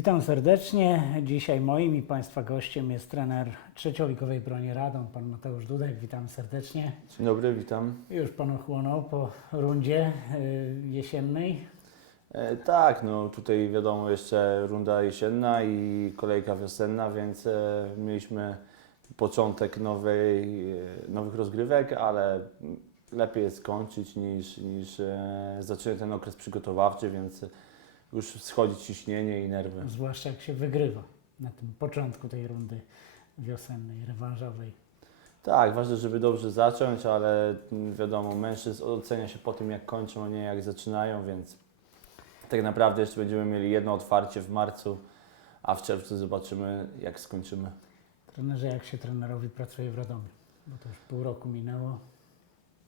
Witam serdecznie. Dzisiaj moim i Państwa gościem jest trener trzecioligowej broni Radom, pan Mateusz Dudek. Witam serdecznie. Dzień dobry, witam. Już pan ochłonął po rundzie y, jesiennej. E, tak, no tutaj wiadomo jeszcze runda jesienna i kolejka wiosenna, więc e, mieliśmy początek nowej, e, nowych rozgrywek, ale lepiej jest skończyć niż, niż e, zacząć ten okres przygotowawczy, więc już schodzi ciśnienie i nerwy. Zwłaszcza jak się wygrywa na tym początku tej rundy wiosennej, rewanżowej. Tak, ważne, żeby dobrze zacząć, ale wiadomo, mężczyzn ocenia się po tym, jak kończą, a nie jak zaczynają, więc tak naprawdę jeszcze będziemy mieli jedno otwarcie w marcu, a w czerwcu zobaczymy, jak skończymy. Trenerze, jak się trenerowi pracuje w Radomiu? Bo to już pół roku minęło.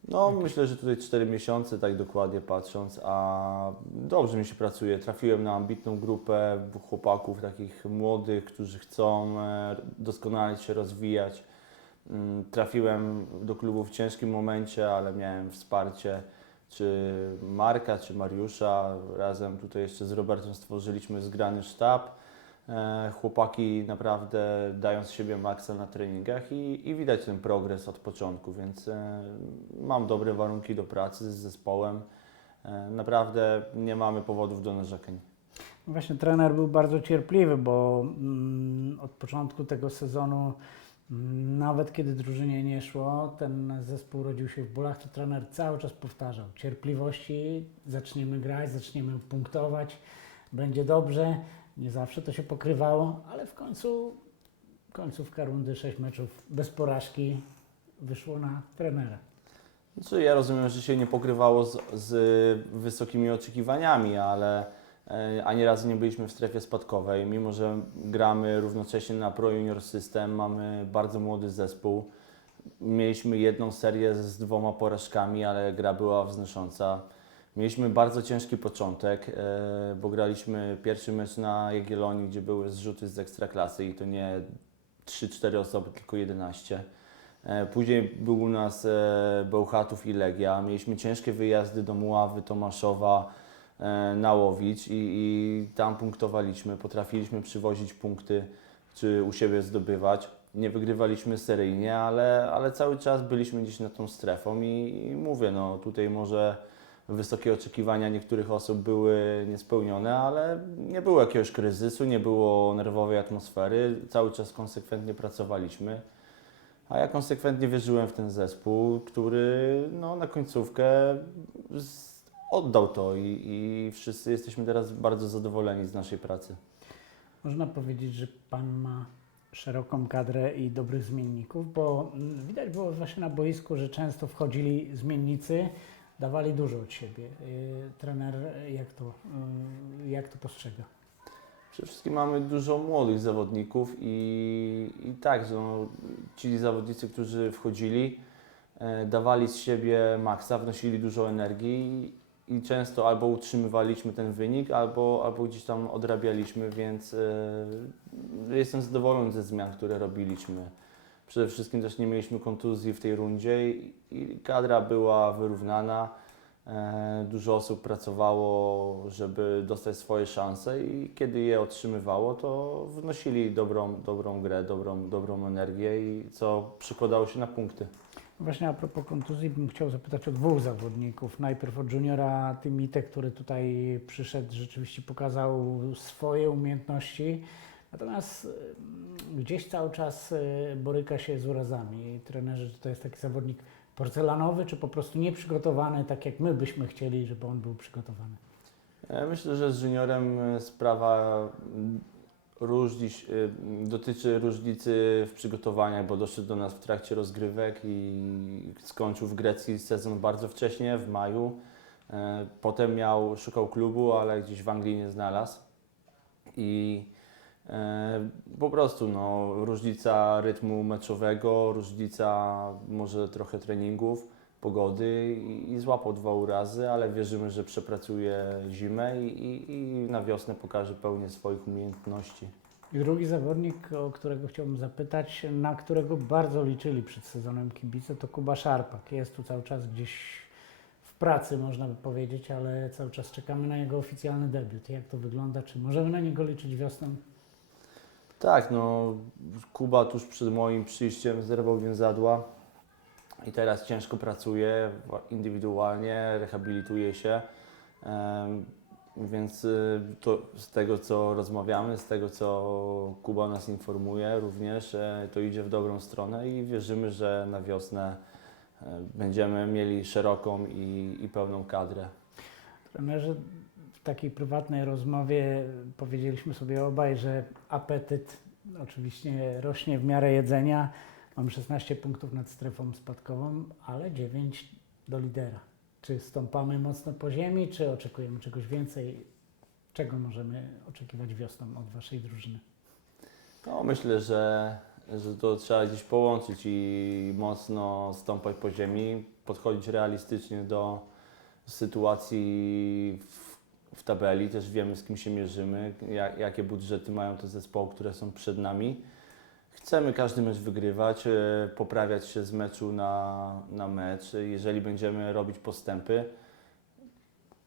No, myślę, że tutaj 4 miesiące, tak dokładnie patrząc, a dobrze mi się pracuje. Trafiłem na ambitną grupę chłopaków, takich młodych, którzy chcą e, doskonalić się, rozwijać. Mm, Trafiłem do klubu w ciężkim momencie, ale miałem wsparcie czy Marka, czy Mariusza. Razem tutaj jeszcze z Robertem stworzyliśmy zgrany sztab. E, Chłopaki naprawdę dają z siebie maksa na treningach i, i widać ten progres od początku, więc e, mam dobre warunki do pracy z zespołem. E, Naprawdę nie mamy powodów do narzekań. Właśnie trener był bardzo cierpliwy, bo mm, od początku tego sezonu, mm, nawet kiedy drużynie nie szło, ten zespół rodził się w bólach, to trener cały czas powtarzał: cierpliwości, zaczniemy grać, zaczniemy punktować, będzie dobrze. Nie zawsze to się pokrywało, ale w końcu końcówka rundy, sześć meczów bez porażki wyszło na trenera. Znaczy, ja rozumiem, że się nie pokrywało z, z wysokimi oczekiwaniami, ale e, ani razu nie byliśmy w strefie spadkowej. Mimo, że gramy równocześnie na Pro Junior System, mamy bardzo młody zespół. Mieliśmy jedną serię z dwoma porażkami, ale gra była wznosząca. Mieliśmy bardzo ciężki początek, e, bo graliśmy pierwszy mecz na Jagiellonii, gdzie były zrzuty z ekstraklasy i to nie 3-4 osoby, tylko 11. E, Później był u nas e, Bełchatów i Legia. Mieliśmy ciężkie wyjazdy do Muławy, Tomaszowa, e, na Łowicz i, i tam punktowaliśmy. Potrafiliśmy przywozić punkty, czy u siebie zdobywać. Nie wygrywaliśmy seryjnie, ale, ale cały czas byliśmy gdzieś nad tą strefą i, i mówię, no tutaj może wysokie oczekiwania niektórych osób były niespełnione, ale nie było jakiegoś kryzysu, nie było nerwowej atmosfery. Cały czas konsekwentnie pracowaliśmy. A ja konsekwentnie wierzyłem w ten zespół, który no, na końcówkę oddał to i, i wszyscy jesteśmy teraz bardzo zadowoleni z naszej pracy. Można powiedzieć, że Pan ma szeroką kadrę i dobrych zmienników, bo mm, widać było właśnie na boisku, że często wchodzili zmiennicy, dawali dużo od siebie. Yy, Trener jak to, yy, jak to postrzega? Przede wszystkim mamy dużo młodych zawodników i, i tak, no, ci zawodnicy, którzy wchodzili, e, dawali z siebie maksa, wnosili dużo energii i, i często albo utrzymywaliśmy ten wynik, albo, albo gdzieś tam odrabialiśmy, więc e, jestem zadowolony ze zmian, które robiliśmy. Przede wszystkim też nie mieliśmy kontuzji w tej rundzie i, kadra była wyrównana. E, Dużo osób pracowało, żeby dostać swoje szanse i kiedy je otrzymywało, to wnosili dobrą, dobrą grę, dobrą, dobrą energię i co przekładało się na punkty. Właśnie a propos kontuzji bym chciał zapytać o dwóch zawodników. Najpierw od juniora Tymite, który tutaj przyszedł, rzeczywiście pokazał swoje umiejętności. Natomiast mm, gdzieś cały czas y, boryka się z urazami. Trenerzy, czy to jest taki zawodnik porcelanowy, czy po prostu nieprzygotowany, tak jak my byśmy chcieli, żeby on był przygotowany? E, Myślę, że z juniorem e, sprawa mm, różni, e, dotyczy różnicy w przygotowaniach, bo doszedł do nas w trakcie rozgrywek i skończył w Grecji sezon bardzo wcześnie, w maju. E, Potem miał, szukał klubu, ale gdzieś w Anglii nie znalazł. I po prostu no, różnica rytmu meczowego, różnica może trochę treningów, pogody i, i złapał dwa urazy, ale wierzymy, że przepracuje zimę i, i, i na wiosnę pokaże pełnię swoich umiejętności. Drugi zawodnik, o którego chciałbym zapytać, na którego bardzo liczyli przed sezonem kibice, to Kuba Szarpak. Jest tu cały czas gdzieś w pracy, można by powiedzieć, ale cały czas czekamy na jego oficjalny debiut. Jak to wygląda? Czy możemy na niego liczyć wiosną? Tak, no Kuba tuż przed moim przyjściem zerwał więzadła i teraz ciężko pracuje indywidualnie, rehabilituje się. Więc y, to z tego co rozmawiamy, z tego co Kuba nas informuje również, e, to idzie w dobrą stronę i wierzymy, że na wiosnę e, będziemy mieli szeroką i, i pełną kadrę. Trenerze, takiej prywatnej rozmowie powiedzieliśmy sobie obaj, że apetyt oczywiście rośnie w miarę jedzenia. Mamy 16 punktów nad strefą spadkową, ale 9 do lidera. Czy stąpamy mocno po ziemi, czy oczekujemy czegoś więcej? Czego możemy oczekiwać wiosną od Waszej drużyny? No, myślę, że, że to trzeba gdzieś połączyć i mocno stąpać po ziemi, podchodzić realistycznie do sytuacji w, w tabeli. Też wiemy, z kim się mierzymy, jak, jakie budżety mają te zespoły, które są przed nami. Chcemy każdy mecz wygrywać, e, poprawiać się z meczu na, na mecz. Jeżeli będziemy robić postępy,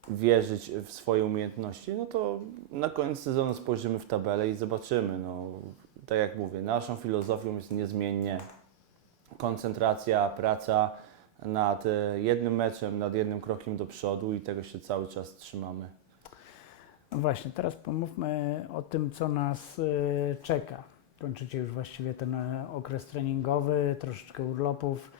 wierzyć w swoje umiejętności, no to na koniec sezonu spojrzymy w tabelę i zobaczymy. No, tak jak mówię, naszą filozofią jest niezmiennie koncentracja, praca nad e, jednym meczem, nad jednym krokiem do przodu i tego się cały czas trzymamy. No właśnie, teraz pomówmy o tym, co nas y, czeka. Kończycie już właściwie ten e, okres treningowy, troszeczkę urlopów.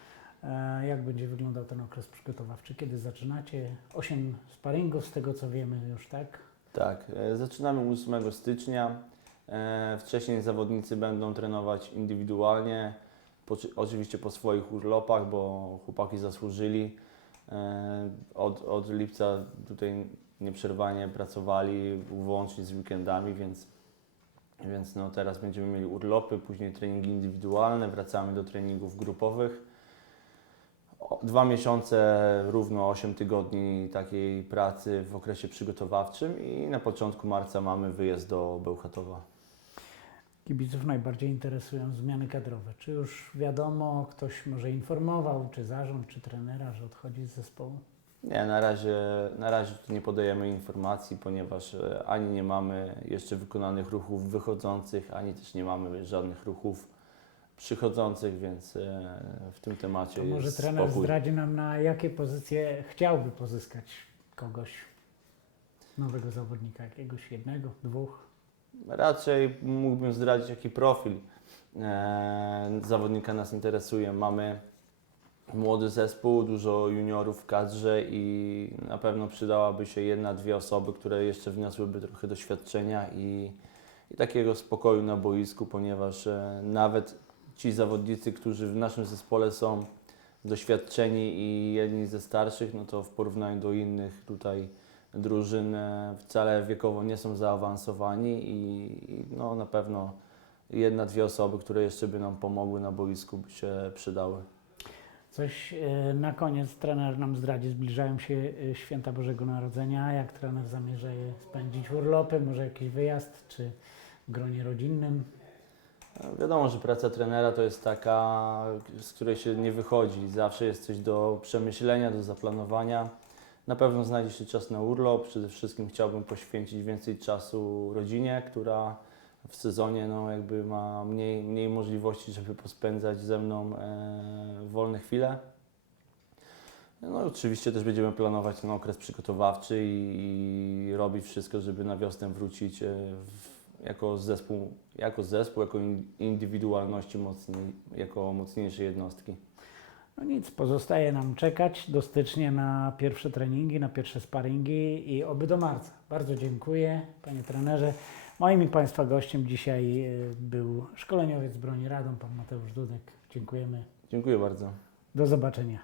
E, Jak będzie wyglądał ten okres przygotowawczy? Kiedy zaczynacie? 8 sparingów, z tego co wiemy już, tak? Tak, e, zaczynamy 8 stycznia. Wcześniej zawodnicy będą trenować indywidualnie, oczywiście po swoich urlopach, bo chłopaki zasłużyli. Od, od lipca tutaj nieprzerwanie pracowali, włącznie z weekendami, więc, więc no teraz będziemy mieli urlopy, później treningi indywidualne, wracamy do treningów grupowych. Dwa miesiące, równo 8 tygodni takiej pracy w okresie przygotowawczym i na początku marca mamy wyjazd do Bełchatowa. Kibiców najbardziej interesują zmiany kadrowe. Czy już wiadomo, ktoś może informował, czy zarząd, czy trenera, że odchodzi z zespołu? Nie, na razie, na razie tu nie podajemy informacji, ponieważ e, ani nie mamy jeszcze wykonanych ruchów wychodzących, ani też nie mamy żadnych ruchów przychodzących, więc e, w tym temacie To może jest trener spokój. zdradzi nam, na jakie pozycje chciałby pozyskać kogoś, nowego zawodnika, jakiegoś jednego, dwóch? Raczej mógłbym zdradzić, jaki profil e, zawodnika nas interesuje. Mamy młody zespół, dużo juniorów w kadrze i na pewno przydałaby się jedna, dwie osoby, które jeszcze wniosłyby trochę doświadczenia i, i takiego spokoju na boisku, ponieważ e, nawet ci zawodnicy, którzy w naszym zespole są doświadczeni i jedni ze starszych, no to w porównaniu do innych tutaj drużyn e, wcale wiekowo nie są zaawansowani i, i no, na pewno jedna, dwie osoby, które jeszcze by nam pomogły na boisku, by się przydały. Coś e, na koniec trener nam zdradzi. Zbliżają się e, święta Bożego Narodzenia. Jak trener zamierza je spędzić urlopy, może jakiś wyjazd, czy w gronie rodzinnym? E, Wiadomo, że praca trenera to jest taka, z której się nie wychodzi. Zawsze jest coś do przemyślenia, do zaplanowania. Na pewno znajdzie się czas na urlop. Przede wszystkim chciałbym poświęcić więcej czasu rodzinie, która w sezonie no, jakby ma mniej, mniej możliwości, żeby pospędzać ze mną e, wolne chwile. No oczywiście też będziemy planować ten okres przygotowawczy i, i robić wszystko, żeby na wiosnę wrócić e, w, jako zespół, jako zespół, jako in- indywidualności mocniej, jako mocniejsze jednostki. No nic, pozostaje nam czekać do stycznia na pierwsze treningi, na pierwsze sparingi i oby do marca. Bardzo dziękuję, panie trenerze. Moim i Państwa gościem dzisiaj e, był szkoleniowiec broni Radom, pan Mateusz Dudek. Dziękujemy. Dziękuję bardzo. Do zobaczenia.